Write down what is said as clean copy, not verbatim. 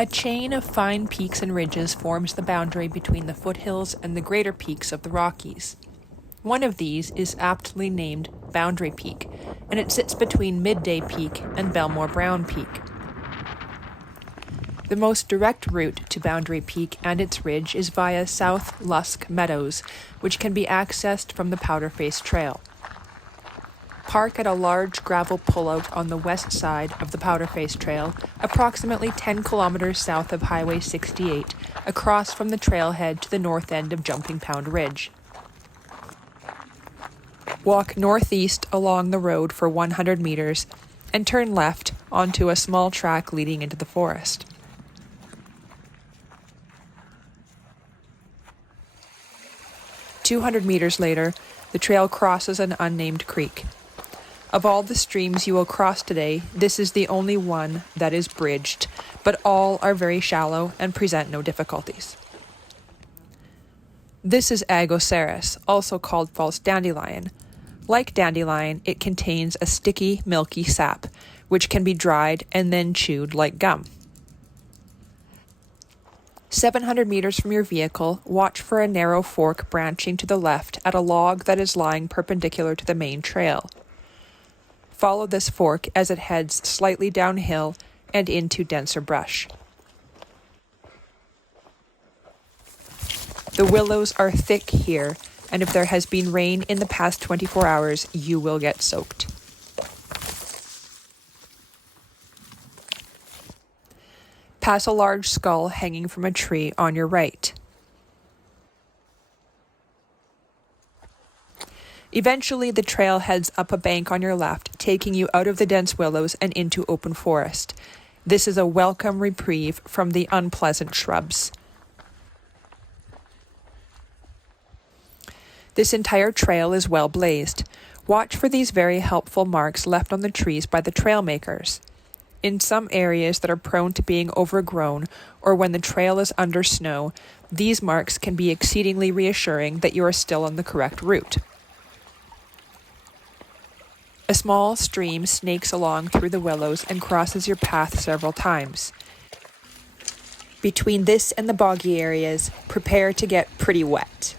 A chain of fine peaks and ridges forms the boundary between the foothills and the greater peaks of the Rockies. One of these is aptly named Boundary Peak, and it sits between Midday Peak and Belmore Brown Peak. The most direct route to Boundary Peak and its ridge is via South Lusk Meadows, which can be accessed from the Powder Face Trail. Park at a large gravel pullout on the west side of the Powder Face Trail, approximately 10 kilometers south of Highway 68, across from the trailhead to the north end of Jumping Pound Ridge. Walk northeast along the road for 100 meters and turn left onto a small track leading into the forest. "200 meters later, the trail crosses an unnamed creek. Of all the streams you will cross today, this is the only one that is bridged, but all are very shallow and present no difficulties. This is Agoceras, also called false dandelion. Like dandelion, it contains a sticky, milky sap, which can be dried and then chewed like gum. 700 meters from your vehicle, watch for a narrow fork branching to the left at a log that is lying perpendicular to the main trail. Follow this fork as it heads slightly downhill and into denser brush. The willows are thick here, and if there has been rain in the past 24 hours, you will get soaked. Pass a large skull hanging from a tree on your right. Eventually, the trail heads up a bank on your left, taking you out of the dense willows and into open forest. This is a welcome reprieve from the unpleasant shrubs. This entire trail is well blazed. Watch for these very helpful marks left on the trees by the trail makers. In some areas that are prone to being overgrown, or when the trail is under snow, these marks can be exceedingly reassuring that you are still on the correct route. A small stream snakes along through the willows and crosses your path several times. Between this and the boggy areas, prepare to get pretty wet.